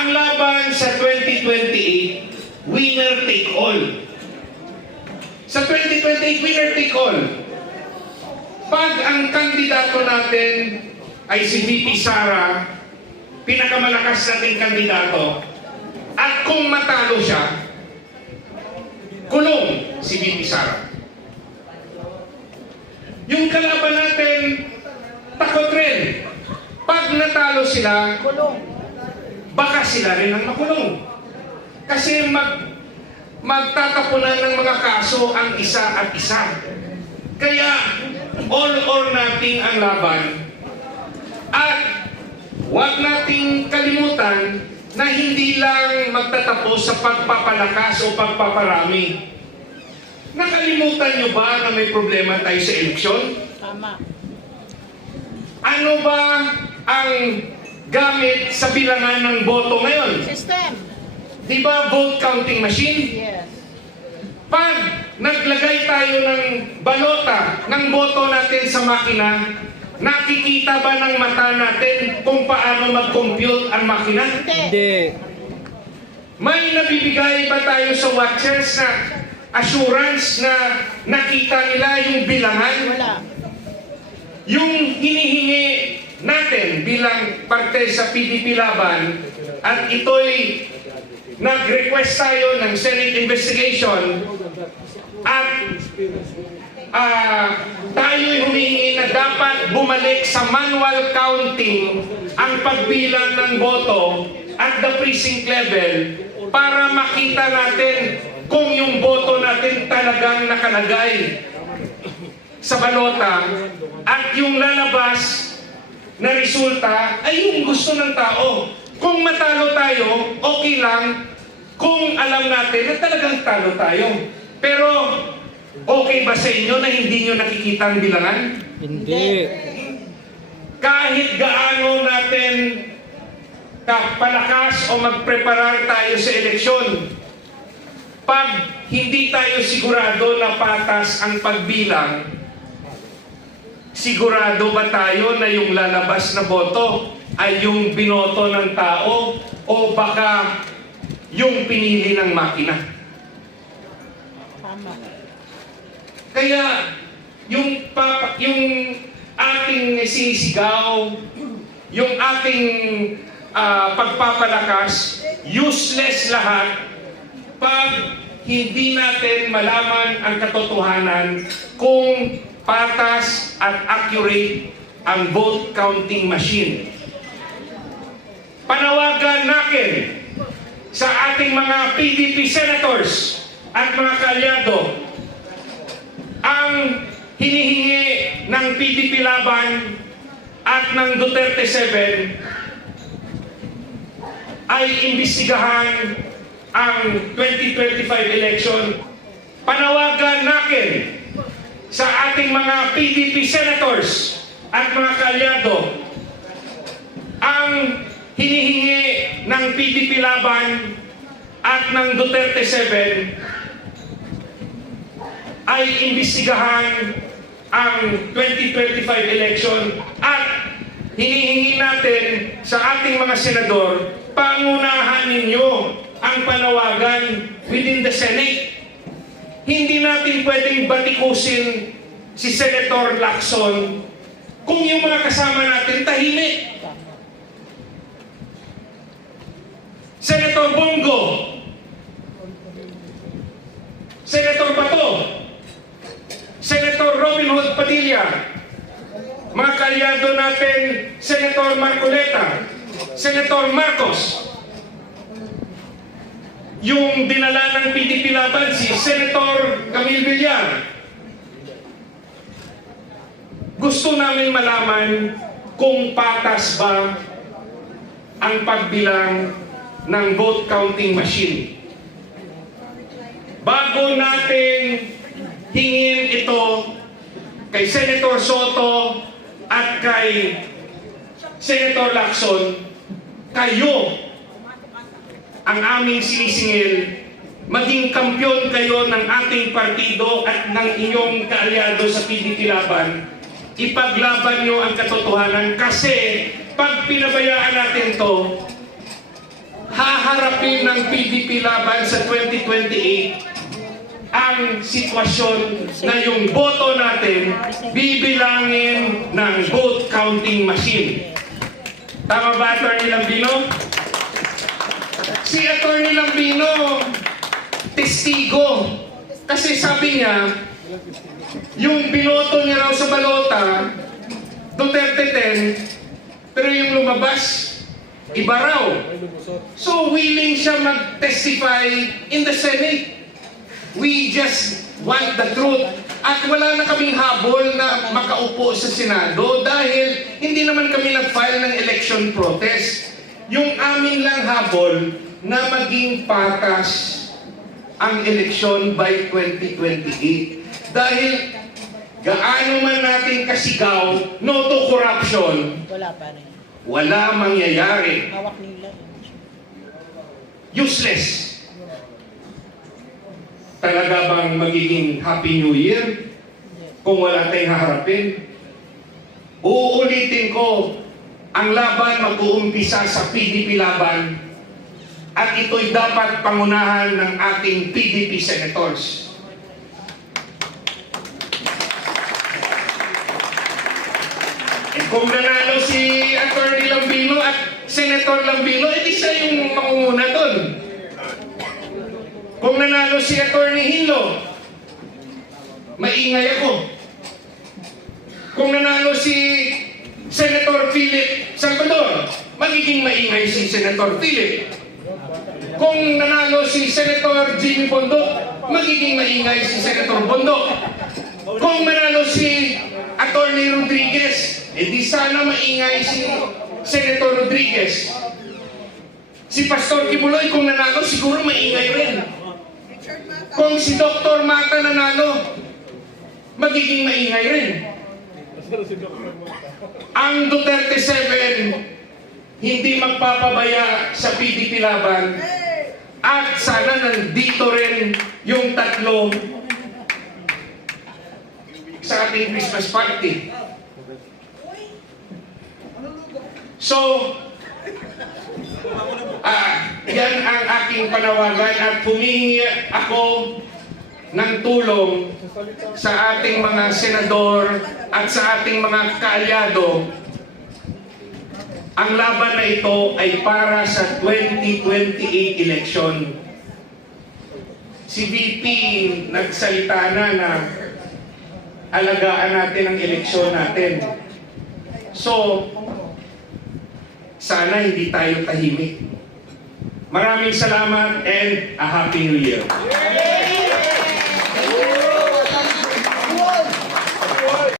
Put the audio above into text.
Ang laban sa 2028, winner take all. Sa 2028, winner take all. Pag ang kandidato natin ay si VP Sara, pinakamalakas nating kandidato, at kung matalo siya, kulong si VP Sara. Yung kalaban natin, takot rin. Pag natalo sila, baka sila rin ang makulong. Kasi magtatapunan ng mga kaso ang isa at isa. Kaya, all or nothing ang laban. At huwag nating kalimutan na hindi lang magtatapos sa pagpapalakas o pagpaparami. Nakalimutan nyo ba na may problema tayo sa eleksyon? Tama. Ano ba ang gamit sa bilangan ng boto ngayon? System. Di ba vote counting machine? Yes. Pag naglagay tayo ng balota ng boto natin sa makina, nakikita ba ng mata natin kung paano mag-compute ang makina? Hindi. May nabibigay ba tayo sa watchers na assurance na nakita nila yung bilangan? Wala. Yung hinihingi natin bilang parte sa PDP Laban, at ito'y nag-request tayo ng Senate investigation, at tayo'y humihingi na dapat bumalik sa manual counting ang pagbilang ng boto at the precinct level para makita natin kung yung boto natin talagang nakalagay sa balota at yung lalabas na resulta ay yung gusto ng tao. Kung matalo tayo, okay lang kung alam natin na talagang talo tayo. Pero okay ba sa inyo na hindi nyo nakikita ang bilangan? Hindi. Kahit gaano natin palakas o magpreparar tayo sa eleksyon, pag hindi tayo sigurado na patas ang pagbilang, sigurado ba tayo na yung lalabas na boto ay yung binoto ng tao o baka yung pinili ng makina? Tama. Kaya yung ating sinisigaw, yung ating pagpapalakas, useless lahat pag hindi natin malaman ang katotohanan kung patas at accurate ang vote counting machine. Panawagan natin sa ating mga PDP senators at mga kaalyado, ang hinihingi ng PDP Laban at ng Duterte 7 ay imbestigahan ang 2025 election. Panawagan natin sa ating mga PDP senators at mga kaalyado, ang hinihingi ng PDP Laban at ng Duterte 7 ay imbestigahan ang 2025 election, at hinihingi natin sa ating mga senador, pangunahan ninyo ang panawagan within the Senate. Hindi natin pwedeng batikusin si Senator Lacson kung yung mga kasama natin tahimik. Senator Bongo, Senator Bato, Senator Robin Hood Padilla, mga kaalyado natin, Senator Marcoleta, Senator Marcos, yung dinala ng PDP Laban si Senator Camille Villar. Gusto namin malaman kung patas ba ang pagbilang ng vote counting machine. Bago natin hingin ito kay Senator Soto at kay Senator Lacson, kayo ang aming sinisingil, maging kampyon kayo ng ating partido at ng inyong kaalyado sa PDP Laban. Ipaglaban nyo ang katotohanan, kasi pag pinabayaan natin to, haharapin ng PDP laban sa 2028 ang sitwasyon na yung boto natin bibilangin ng vote counting machine. Tama ba, Atty. Lambino? Si Atty. Lambino, testigo. Kasi sabi niya, yung binoto niya raw sa balota, Duterte 10, pero yung lumabas, iba raw. So willing siya mag-testify in the Senate. We just want the truth. At wala na kaming habol na makaupo sa Senado dahil hindi naman kami nag-file ng election protest. Yung amin lang habol na maging patas ang eleksyon by 2028. Dahil gaano man natin kasigaw, no to corruption, Wala pa rin. wala mangyayari. Hawak nila. Useless. Talaga bang magiging Happy New Year kung wala tayong haharapin? Uulitin ko, ang laban mag-uumpisa sa PDP laban at ito'y dapat pangunahan ng ating PDP senators. Kung nanalo si Atty. Lambino at Senator Lambino, edi siya yung mangunguna doon. Kung nanalo si Atty. Hinlo, maingay ako. Kung nanalo si Senator Philip Salvador, magiging maingay si Senator Philip. Kung nanalo si Senator Jimmy Bondo, magiging maingay si Senator Bondo. Kung manalo si Atty. Rodriguez, edi sana maingay si Senator Rodriguez. Si Pastor Kibuloy kung nanalo, siguro maingay rin. Kung si Dr. Mata nanalo, magiging maingay rin. Ang Duterte 7 hindi magpapabaya sa PDP laban at sana nandito rin yung tatlo sa ating Christmas party. So, yan ang aking panawagan at humingi ako ng tulong sa ating mga senador at sa ating mga kaalyado. Ang laban na ito ay para sa 2028 election. Si VP nagsalita na alagaan natin ang eleksyon natin. So, sana hindi tayo tahimik. Maraming salamat and a Happy New Year.